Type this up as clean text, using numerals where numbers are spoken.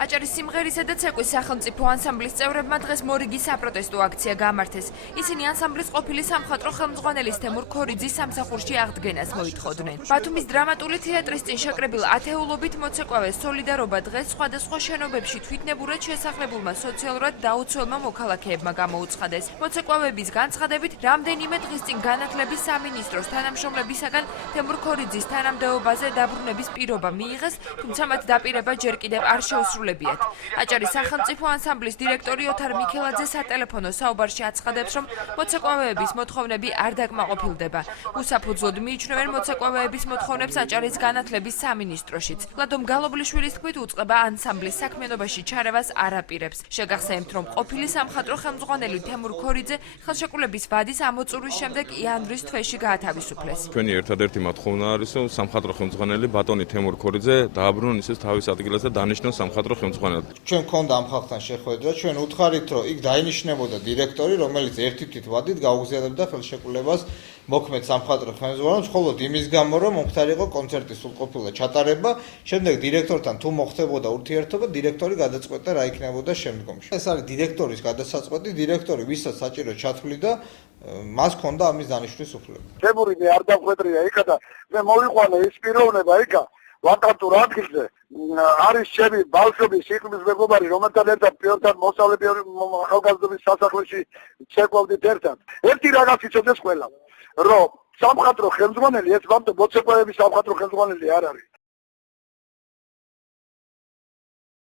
აჭარის სიმღერისა და ცეკვის სახელმწიფო ანსამბლის წევრებმა დღეს მორიგი საპროტესტო აქცია გამართეს. ისინი ანსამბლის ყოფილი სამხატვრო ხელმძღვანელის თემურ ქორიძის სამსახურში აღდგენას მოითხოვდნენ. ბათუმის დრამატული თეატრის წინ შეკრებილ ათეულობით მოცეკვავეს სოლიდარობა დღეს სხვადასხვა შენობებში თვითნებურად შესახლებულმა სოციალურად დაუცველმა მოქალაქეებმა გამოუცხადეს. მოცეკვავების განცხადებით, რამდენიმე დღის წინ განათლების სამინისტროს თანამშრომლებისაგან თემურ ქორიძის თანამდებობაზე დაბრუნების პირობა მიიღეს, თუმცა მათ დაპირება ჯერ კიდევ არ შეუსრულებიათ. აჭარის სახელმწიფო ანსამბლის დირექტორი ოთარ მიქელაძე სატელეფონო საუბარში აცხადებს, რომ მოცეკვავეების მოთხოვნები არ დაკმაყოფილდება. უსაფუძვლოდ მიიჩნევენ მოცეკვავეების მოთხოვნებს აჭარის განათლების სამინისტროშიც. ლადომ გალობლიშვილის თქმით, უწყება ანსამბლის საქმიანობაში ჩარევას არ აპირებს. შეგახსენებთ, რომ ყოფილი სამხატვრო ხელმძღვანელი თემურ ქორიძე ხელშეკრულების ვადის ამოწურვის შემდეგ იანვრის თვეში გაათავისუფლეს. ჩვენი ერთადერთი მოთხოვნა არის, რომ სამხატვრო ხელმძღვანელი ბატონი თემურ ქორიძე დააბრუნონ ისე თავის ადგილას და დანიშნონ სამხატვრო ხელმძღვანელად. ჩვენ გქონდა ამ ხალხთან შეხვედრა, ჩვენ უთხარით, რომ იქ დაინიშნებოდა დირექტორი, რომელიც ერთი თვით ვადით გაუგზავნებდა ხელშეკრულებას მოქმედ სამხატვრო ხელმძღვანელს, მხოლოდ იმის გამო, რომ მომხდარიყო კონცერტის სრულყოფილა ჩატარება, შემდეგ დირექტორთან თუ მოხდებოდა ურთიერთობა, დირექტორი გადაწყვეტდა რა იქნებოდა შემდგომში. ეს არის დირექტორის გადასაწყვეტი, დირექტორი ვისაც საჭირო ჩათვლიდა, მას ჰქონდა ამის დანიშვნის უფლება. თემური მე არ დავხვედრია იქა და მე მოვიყვანე ის პიროვნება იქა ვაკანტურ ადგილზე არის ჩემი ბავშვების სიყრმის მეგობარი, რომელთან ერთად პიორთან მოსავლები ახალგაზრდობის სასახლეში ცეკვავდით ერთად. ერთი რაღაც იცოდეს ყველა, რომ სამხატვრო ხელმძღვანელი ეს მოცეკვავების სამხატვრო ხელმძღვანელი არ არის.